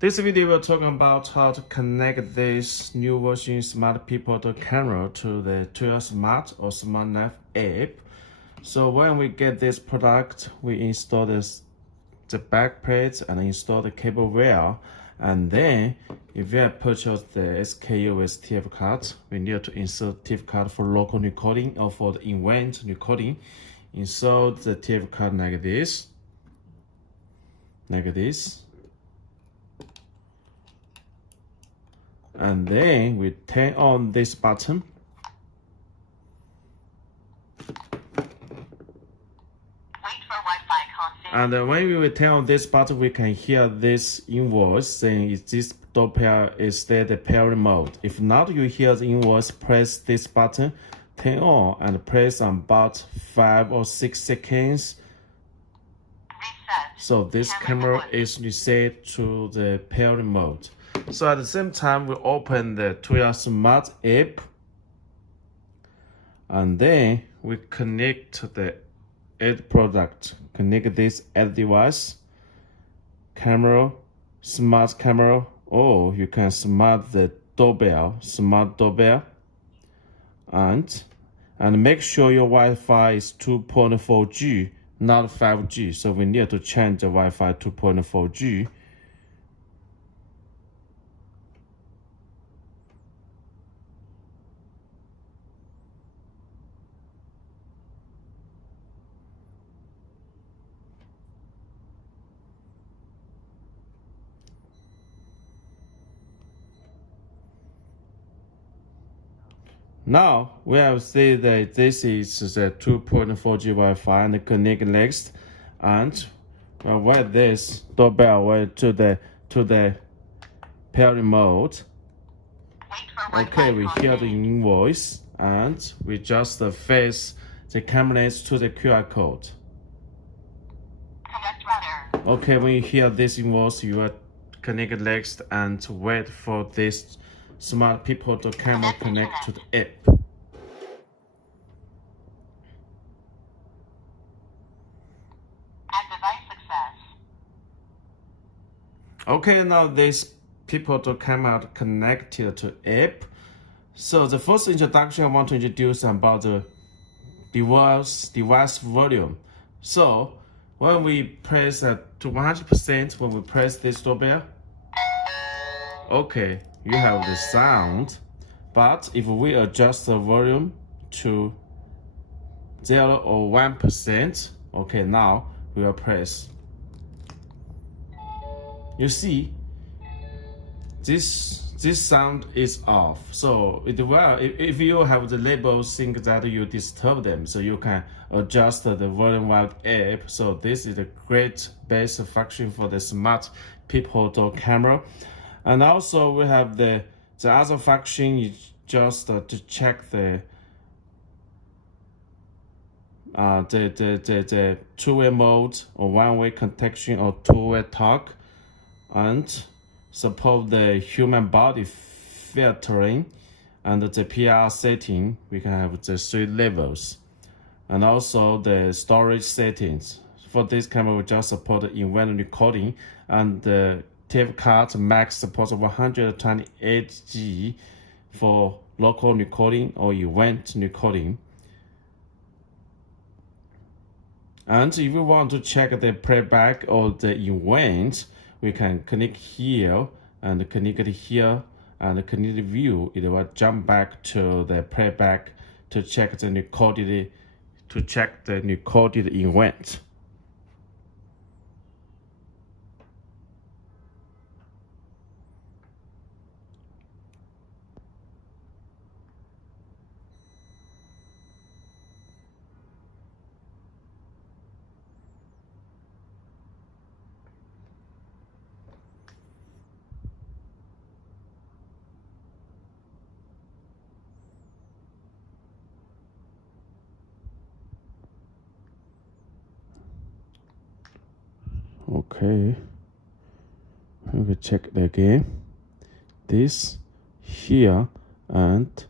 This video we're talking about how to connect this new version Smart Peephole camera to the Tuya Smart or Smart Knife app. So when we get this product, we install the back plate and install the cable wire. And then if we have purchased the SKU with TF card, we need to insert TF card for local recording or for the event recording. Insert the TF card like this. And then we turn on this button. And when we turn on this button, we can hear this invoice saying is this doorbell is there the pairing mode. If not, you hear the invoice, press this button, turn on and press on about 5 or 6 seconds. So this camera is reset to the pairing mode. So at the same time, we open the Tuya Smart app. And then we connect the add product. Connect this add device, camera, smart camera, or you can smart the doorbell, smart doorbell. And make sure your Wi-Fi is 2.4G, not 5G. So we need to change the Wi-Fi 2.4G. Now we have seen that this is the 2.4G Wi-Fi and connect next, and with this doorbell to the pairing mode. Okay, we hear the invoice and we just face the cameras to the QR code. Okay, when you hear this invoice, you will connect next and wait for this Smart Peephole camera connect to the app. And device success. Okay, now this Peephole camera connected to app. So the first introduction I want to introduce about the device volume. So when we press to 100%, when we press this doorbell, okay, you have the sound. But if we adjust the volume to 0 or 1%, okay, now we will press. You see, this sound is off. So it will, if you have the labels think that you disturb them, so you can adjust the volume while app. So this is a great base function for the Smart Peephole camera. And also we have the other function is just to check the two-way mode or one-way connection or two-way talk, and support the human body filtering, and the PR setting. We can have the 3 levels, and also the storage settings. For this camera, we just support the event recording, and the TF card max supports 128G for local recording or event recording. And if we want to check the playback or the event, we can connect here and connect here and connect view. It will jump back to the playback to check the recorded event. Okay, we will check it again. This here and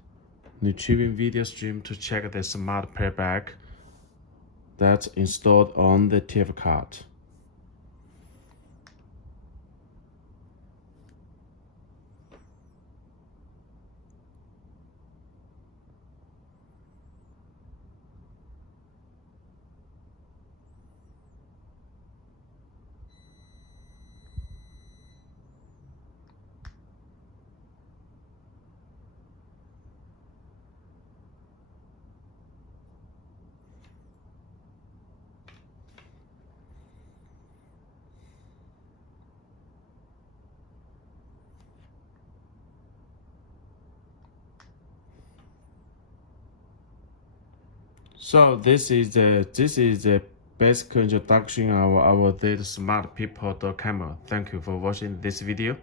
retrieving video stream to check the smart playback that's installed on the TF card. So this is the basic introduction of our the smart people camera. Thank you for watching this video.